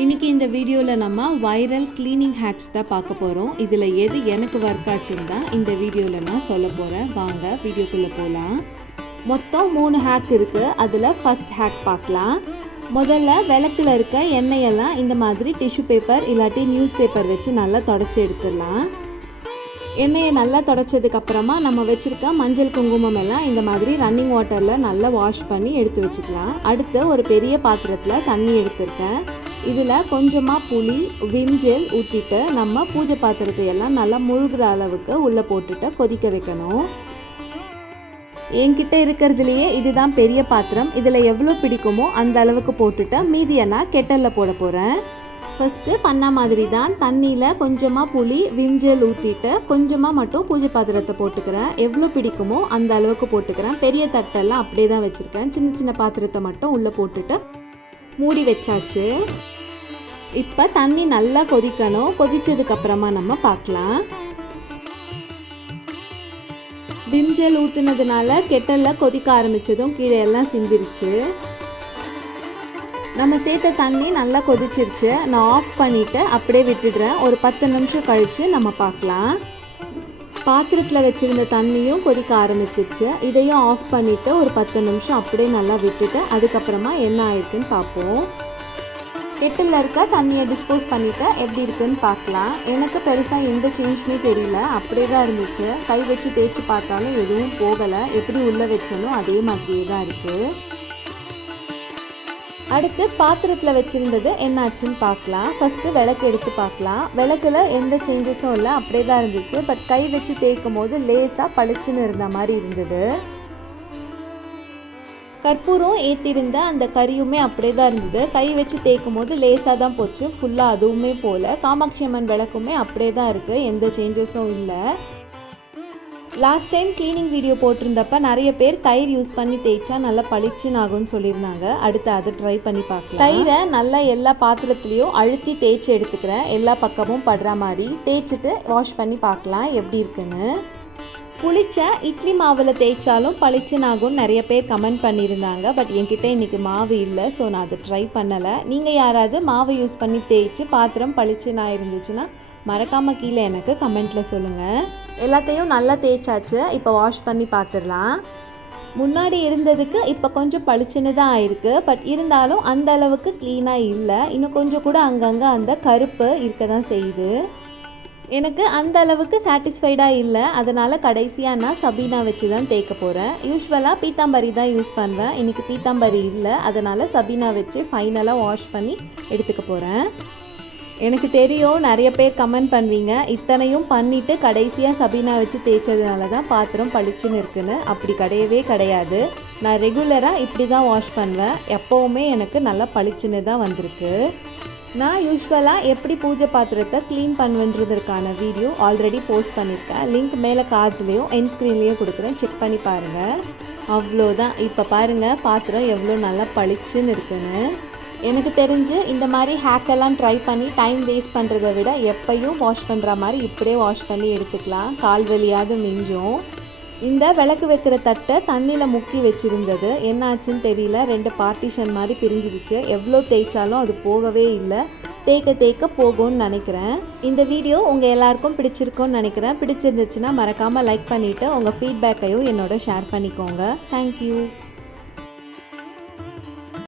இன்றைக்கி இந்த வீடியோவில் நம்ம வைரல் க்ளீனிங் ஹேக்ஸ் தான் பார்க்க போகிறோம் இதில் எது எனக்கு ஒர்க் ஆச்சுன்னு தான் இந்த வீடியோவில் நான் சொல்ல போகிறேன் வாங்க வீடியோக்குள்ளே போகலாம் மொத்தம் மூணு ஹேக் இருக்குது அதில் ஃபஸ்ட் ஹேக் பார்க்கலாம். முதல்ல விளக்கில் இருக்க எண்ணெயெல்லாம் இந்த மாதிரி டிஷ்யூ பேப்பர் இல்லாட்டி நியூஸ் பேப்பர் வச்சு நல்லா தொடச்சி எடுத்துடலாம். எண்ணெயை நல்லா தொடச்சதுக்கப்புறமா நம்ம வச்சுருக்க மஞ்சள் குங்குமம் எல்லாம் இந்த மாதிரி ரன்னிங் வாட்டரில் நல்லா வாஷ் பண்ணி எடுத்து வச்சுக்கலாம். அடுத்து ஒரு பெரிய பாத்திரத்தில் தண்ணி எடுத்திருக்கேன். இதில் கொஞ்சமாக புளி விம் ஜெல் ஊற்றிட்டு நம்ம பூஜை பாத்திரத்தை எல்லாம் நல்லா முழுகிற அளவுக்கு உள்ளே போட்டுட்டு கொதிக்க வைக்கணும். என்கிட்ட இருக்கிறதுலையே இதுதான் பெரிய பாத்திரம். இதில் எவ்வளோ பிடிக்குமோ அந்த அளவுக்கு போட்டுட்டு மீதியை நான் கெட்டலில் போட போகிறேன் ஃபஸ்ட்டு பண்ண மாதிரி தான் தண்ணியில் கொஞ்சமாக புளி விம்ஜெல் ஊற்றிட்டு கொஞ்சமாக மட்டும் பூஜை பாத்திரத்தை போட்டுக்கிறேன். எவ்வளோ பிடிக்குமோ அந்த அளவுக்கு போட்டுக்கிறேன். பெரிய தட்டெல்லாம் அப்படியே தான் வச்சுருக்கேன். சின்ன சின்ன பாத்திரத்தை மட்டும் உள்ளே போட்டுட்டு மூடி வச்சாச்சு. இப்போ தண்ணி நல்லா கொதிக்கணும். கொதிச்சதுக்கப்புறமா நம்ம பார்க்கலாம். விம்ஜெல் ஊற்றுனதுனால கெட்டலில் கொதிக்க ஆரம்பித்ததும் கீழே எல்லாம் சிந்திருச்சு. நம்ம சேர்த்த தண்ணி நல்லா கொதிச்சிருச்சு. நான் ஆஃப் பண்ணிவிட்டு அப்படியே விட்டுடுறேன். ஒரு பத்து நிமிஷம் கழித்து நம்ம பார்க்கலாம். பாத்திரத்தில் வச்சுருந்த தண்ணியும் கொதிக்க ஆரம்பிச்சிருச்சு. இதையும் ஆஃப் பண்ணிவிட்டு ஒரு பத்து நிமிஷம் அப்படியே நல்லா விட்டுட்டு அதுக்கப்புறமா என்ன ஆயிருக்குன்னு பார்ப்போம். கெட்டில் இருக்க? தண்ணியை டிஸ்போஸ் பண்ணிவிட்டு எப்படி இருக்குன்னு பார்க்கலாம். எனக்கு பெருசாக எந்த சேஞ்சுமே தெரியல. அப்படியே தான் இருந்துச்சு. கை வச்சு தேய்ச்சி பார்த்தாலும் எதுவும் போகலை. எப்படி உள்ளே வச்சனோ அதே மாதிரியே தான் இருக்குது அடுத்து பாத்திரத்தில் வச்சுருந்தது என்னாச்சுன்னு பார்க்கலாம். ஃபஸ்ட்டு விளக்கு எடுத்து பார்க்கலாம். விளக்கில் எந்த சேஞ்சஸும் இல்லை. அப்படியே தான் இருந்துச்சு. பட் கை வச்சு தேய்க்கும் போது லேசாக பளிச்சுன்னு இருந்த மாதிரி இருந்தது. கற்பூரம் ஏற்றிருந்த அந்த கறியுமே அப்படியே தான் இருந்தது. கை வச்சு தேய்க்கும் போது லேசாக தான் போச்சு. ஃபுல்லாக அதுவுமே போல். காமாட்சி அம்மன் விளக்குமே அப்படியே தான் இருக்குது எந்த சேஞ்சஸும் இல்லை. லாஸ்ட் டைம் க்ளீனிங் வீடியோ போட்டிருந்தப்ப நிறைய பேர் தயிர் யூஸ் பண்ணி தேய்ச்சா நல்லா பளிச்சுன்னு ஆகும்னு சொல்லியிருந்தாங்க. அடுத்து அதை ட்ரை பண்ணி பார்க்கலாம். தயிரை நல்லா எல்லா பாத்திரத்துலேயும் அழுத்தி தேய்ச்சி எடுத்துக்கிறேன். எல்லா பக்கமும் படுற மாதிரி. தேய்ச்சிட்டு வாஷ் பண்ணி பார்க்கலாம். எப்படி இருக்குன்னு. புளிச்ச இட்லி மாவில் தேய்ச்சாலும் பளிச்சுன்னு ஆகும்னு நிறைய பேர் கமெண்ட் பண்ணியிருந்தாங்க. பட் என்கிட்ட இன்றைக்கி மாவு இல்லை. ஸோ நான் அதை ட்ரை பண்ணலை. நீங்கள் யாராவது மாவு யூஸ் பண்ணி தேய்ச்சி பாத்திரம் பளிச்சுன்னு இருந்துச்சுன்னா மறக்காமல் கீழே எனக்கு கமெண்ட்டில் சொல்லுங்கள் எல்லாத்தையும் நல்லா தேய்ச்சாச்சு. இப்போ வாஷ் பண்ணி பார்த்துடலாம் முன்னாடி இருந்ததுக்கு இப்போ கொஞ்சம் பளிச்சுன்னு தான் ஆயிருக்கு. பட் இருந்தாலும் அந்த அளவுக்கு க்ளீனாக இல்லை. இன்னும் கொஞ்சம் கூட அங்கங்கே அந்த கருப்பு இருக்க தான் செய்யுது. எனக்கு அந்த அளவுக்கு சாட்டிஸ்ஃபைடாக இல்லை. அதனால் கடைசியாக நான் சபீனா வச்சு தான் தேய்க்க போகிறேன் யூஸ்வலாக பீத்தாம்பரி தான் யூஸ் பண்ணுவேன் இன்றைக்கி பீத்தாம்பரி இல்லை. அதனால் சபீனா வச்சு ஃபைனலாக வாஷ் பண்ணி எடுத்துக்க போகிறேன் எனக்கு தெரியும் நிறைய பேர் கமெண்ட் பண்ணுவீங்க. இத்தனையும் பண்ணிவிட்டு கடைசியாக சபீனா வச்சு தேய்ச்சதுனால தான் பாத்திரம் பளிச்சுன்னு இருக்குன்னு. அப்படி கிடையவே கிடையாது. நான் ரெகுலராக இப்படி தான் வாஷ் பண்ணுவேன் எப்போவுமே எனக்கு நல்லா பளிச்சுன்னு தான் வந்திருக்கு. நான் யூஸ்வலாக எப்படி பூஜை பாத்திரத்தை க்ளீன் பண்ணுவேன்றதுக்கான வீடியோ ஆல்ரெடி போஸ்ட் பண்ணியிருக்கேன் லிங்க் மேலே கார்ட்ஸ்லேயும் என் ஸ்க்ரீன்லேயும் கொடுக்குறேன். செக் பண்ணி பாருங்கள் அவ்வளோதான். இப்போ பாருங்கள் பாத்திரம் எவ்வளோ நல்லா பளிச்சுன்னு இருக்குன்னு. எனக்கு தெரிஞ்சு இந்த மாதிரி ஹேக்கெல்லாம் ட்ரை பண்ணி டைம் வேஸ்ட் பண்ணுறத விட எப்பையும் வாஷ் பண்ணுற மாதிரி இப்படியே வாஷ் பண்ணி எடுத்துக்கலாம். கால் வலியாவது மிஞ்சும். இந்த விளக்கு வைக்கிற தட்டை தண்ணியில் முக்கி வச்சுருந்தது. என்னாச்சுன்னு தெரியல. ரெண்டு பார்ட்டிஷன் மாதிரி பிரிஞ்சிருச்சு. எவ்வளோ தேய்ச்சாலும் அது போகவே இல்லை. தேய்க்க தேய்க்க போகும்னு நினைக்கிறேன். இந்த வீடியோ உங்கள் எல்லாருக்கும் பிடிச்சிருக்கோன்னு நினைக்கிறேன். பிடிச்சிருந்துச்சுன்னா மறக்காமல் லைக் பண்ணிவிட்டு உங்கள் ஃபீட்பேக்கையும் என்னோட ஷேர் பண்ணிக்கோங்க. தேங்க்யூ